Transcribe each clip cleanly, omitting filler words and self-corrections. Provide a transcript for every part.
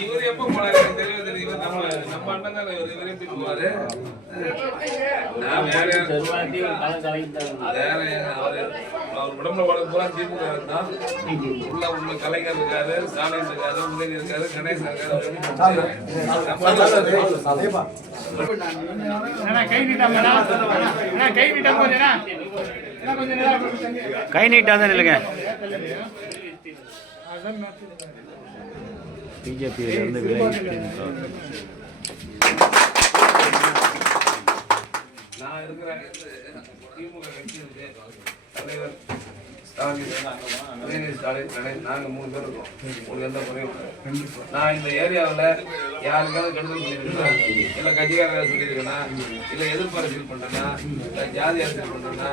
இவர் எப்ப போனாரு தெரியாது. இவர் நம்ம அண்ணன் தான் இவரே போவாரு. நான் வேற அவர் உடம்புல போல திமுக தான் உள்ள கலைஞர் இருக்காரு, ஸ்டாலின் இருக்காரு, உதயநிதி இருக்காரு, கணேசன் இருக்காரு. கை நீட்டாதான் இல்லைங்க. பிஜேபியிலிருந்து விலகி நான் இருக்கிறேன். திமுக கட்சி தலைவர் ஸ்டாலின் நாங்கள் 3 பேர் இருக்கோம். உங்களுக்கு எந்த குறையும் நான் இந்த ஏரியாவில் யாருக்காவது கெடுதல் பண்ணியிருக்கேன்னா, இல்லை கட்சிக்காரங்க சொல்லியிருக்கேன்னா, இல்லை எதிர்ப்பு அரசியல் பண்ணுறேன்னா, இல்லை ஜாதி அரசியல் பண்ணுறேன்னா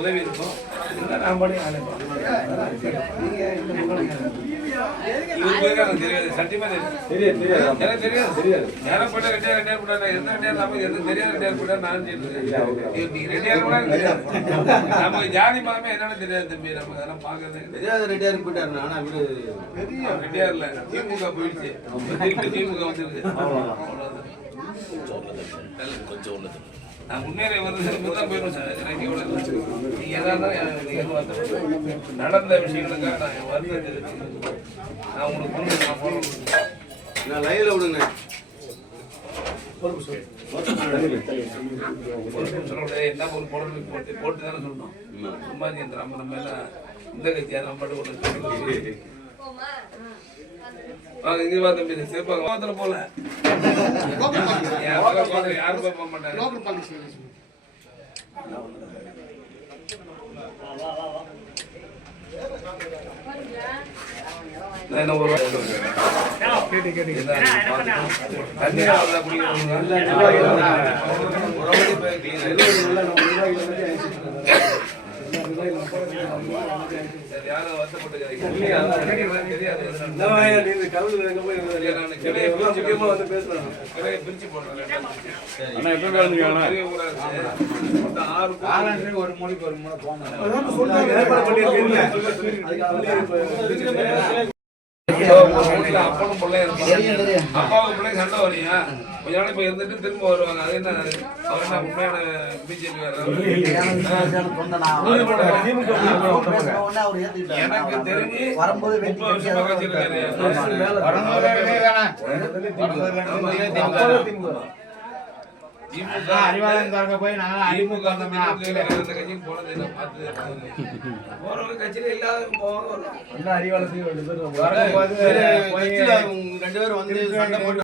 உதவி இருக்கும். இல்லை நான் பண்ணி எனக்கு தெரியாது. சத்தியமா தெரியாது. எனக்கு தெரியாது. நேரம் பண்ண ரெட்டியார் பண்ண எந்த ரெட்டியார் நமக்கு எது தெரியாது. ரெட்டியார் பண்ண நான் ரெட்டியார் கூட நமக்கு ஜாதி மதமே என்னன்னு தெரியாது தம்பி. நமக்கு அதெல்லாம் பார்க்கறது தெரியாது. ரெட்டியார் போயிட்டாரு. ஆனா ரெட்டியார் இல்ல, திமுக போயிடுச்சு. திமுக வந்துருக்கு. கொஞ்சம் உள்ளது நான் முன்னேறி வந்து தான் போயிடும் சார். எனக்கு நடந்த விஷயங்களுக்காக நான் வருத்தம் தெரிவிச்சுக்கிறேன். நான் உங்களுக்கு நான் லைவ்ல விடுங்க. என்ன ஒரு பொருள் போட்டு தானே சொல்லணும். சும்மா நம்ம எல்லாம் இந்த கட்சியா நம்ம பாட்டு இங்க தம்பி சிறப்பாக கோவத்துல போல யாரும் போக மாட்டாங்க. ஒரு மொழிக்கு ஒரு முறை போனோம். அப்பனும் பிள்ளை இருப்பாங்க. அப்பாவுக்கு பிள்ளை சண்டை வரையா கொஞ்ச நாள் இப்ப இருந்துட்டு திரும்ப வருவாங்க. அது என்ன அவர் என்ன உண்மையான பிஜேபி எனக்கு தெரிஞ்சு வரும்போது அறிவாளன் போய் கட்சியில இல்லாத அறிவாளத்தையும் 2 பேரும் வந்து சண்டை போட்டு